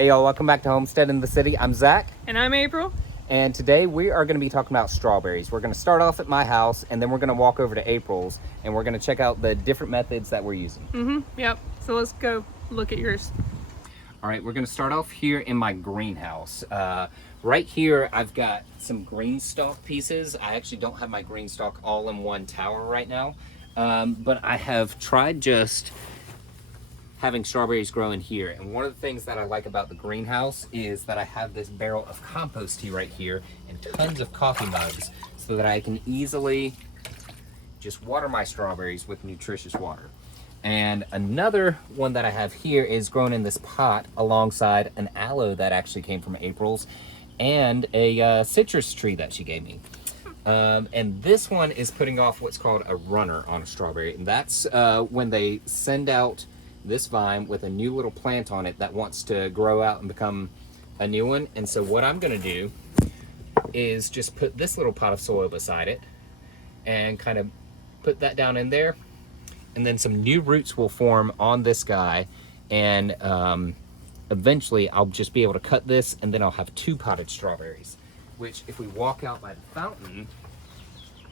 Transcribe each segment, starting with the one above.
Hey y'all, welcome back to Homestead in the City. I'm Zach. And I'm April. And today we are going to be talking about strawberries. We're going to start off at my house and then we're going to walk over to April's and we're going to check out the different methods that we're using. Yep. So let's go look at yours. All right, we're going to start off here in my greenhouse. Right here, I've got some green stalk pieces. I actually don't have my green stalk all in one tower right now, but I have tried just having strawberries grow in here. And one of the things that I like about the greenhouse is that I have this barrel of compost tea right here and tons of coffee mugs so that I can easily just water my strawberries with nutritious water. And another one that I have here is grown in this pot alongside an aloe that actually came from April's and a citrus tree that she gave me. And this one is putting off what's called a runner on a strawberry. And that's when they send out this vine with a new little plant on it that wants to grow out and become a new one. And so what I'm gonna do is just put this little pot of soil beside it and kind of put that down in there. And then some new roots will form on this guy. And eventually I'll just be able to cut this and then I'll have 2 potted strawberries, which if we walk out by the fountain,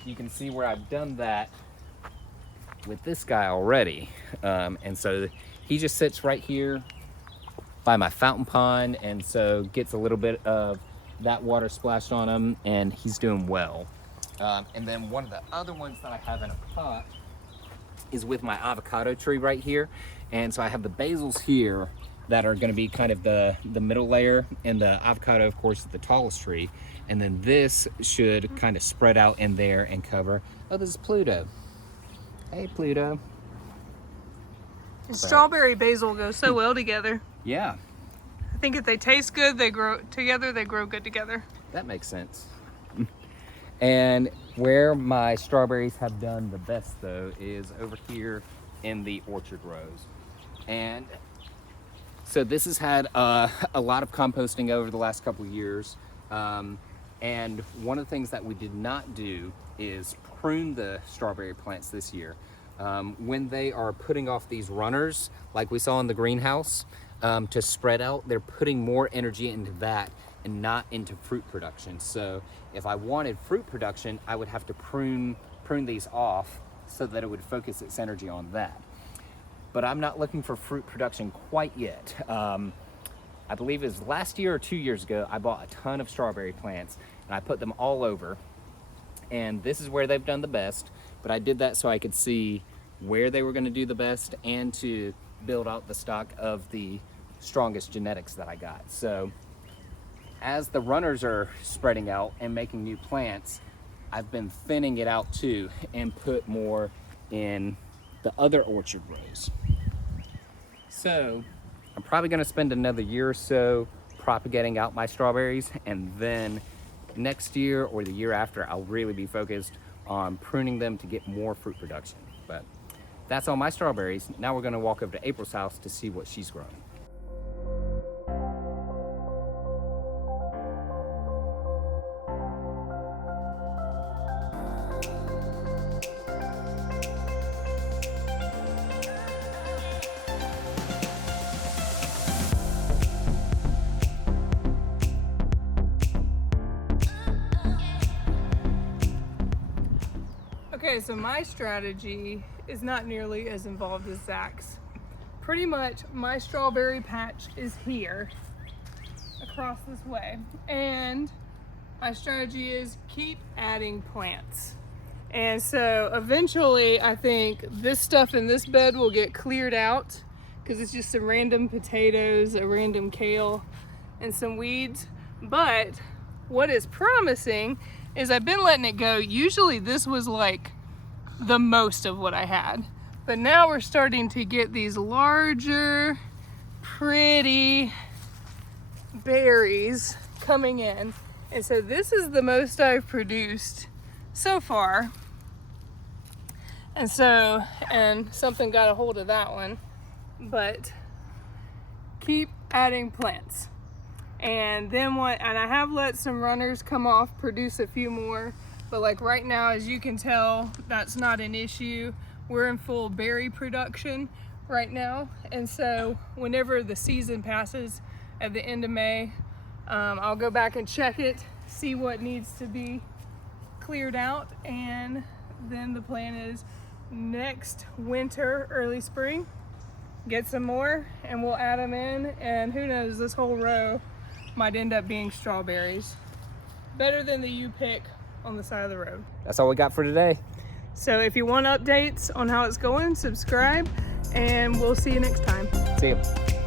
you can see where I've done that with this guy already. And so he just sits right here by my fountain pond and so gets a little bit of that water splashed on him and he's doing well. And then one of the other ones that I have in a pot is with my avocado tree right here. And so I have the basils here that are going to be kind of the middle layer, and the avocado of course is the tallest tree. And then this should kind of spread out in there and cover. Oh, this is Pluto. Hey, Pluto. Strawberry basil go so well together. Yeah. I think if they taste good, they grow together, they grow good together. That makes sense. And where my strawberries have done the best though is over here in the orchard rows. And so this has had a lot of composting over the last couple of years. And one of the things that we did not do is prune the strawberry plants this year. When they are putting off these runners, like we saw in the greenhouse, to spread out, they're putting more energy into that and not into fruit production. So if I wanted fruit production, I would have to prune these off so that it would focus its energy on that. But I'm not looking for fruit production quite yet. I believe it was last year or 2 years ago, I bought a ton of strawberry plants and I put them all over. And this is where they've done the best, but I did that so I could see where they were going to do the best and to build out the stock of the strongest genetics that I got. So as the runners are spreading out and making new plants, I've been thinning it out too and put more in the other orchard rows. So I'm probably going to spend another year or so propagating out my strawberries, and then next year or the year after, I'll really be focused on pruning them to get more fruit production. But that's all my strawberries. Now we're gonna walk over to April's house to see what she's growing. Okay, so my strategy is not nearly as involved as Zach's. Pretty much my strawberry patch is here, across this way. And my strategy is keep adding plants. And so eventually I think this stuff in this bed will get cleared out because it's just some random potatoes, a random kale, and some weeds. But what is promising is I've been letting it go. Usually this was like the most of what I had, but now we're starting to get these larger, pretty berries coming in. And so this is the most I've produced so far. And so, and something got a hold of that one, but keep adding plants. And then and I have let some runners come off, produce a few more, but like right now, as you can tell, that's not an issue. We're in full berry production right now. And so whenever the season passes, at the end of May. I'll go back and check it, see what needs to be cleared out, and then the plan is next winter, early spring, get some more and we'll add them in, and who knows, this whole row might end up being strawberries. Better than the U-pick on the side of the road. That's all we got for today. So if you want updates on how it's going, subscribe, and we'll see you next time. See you.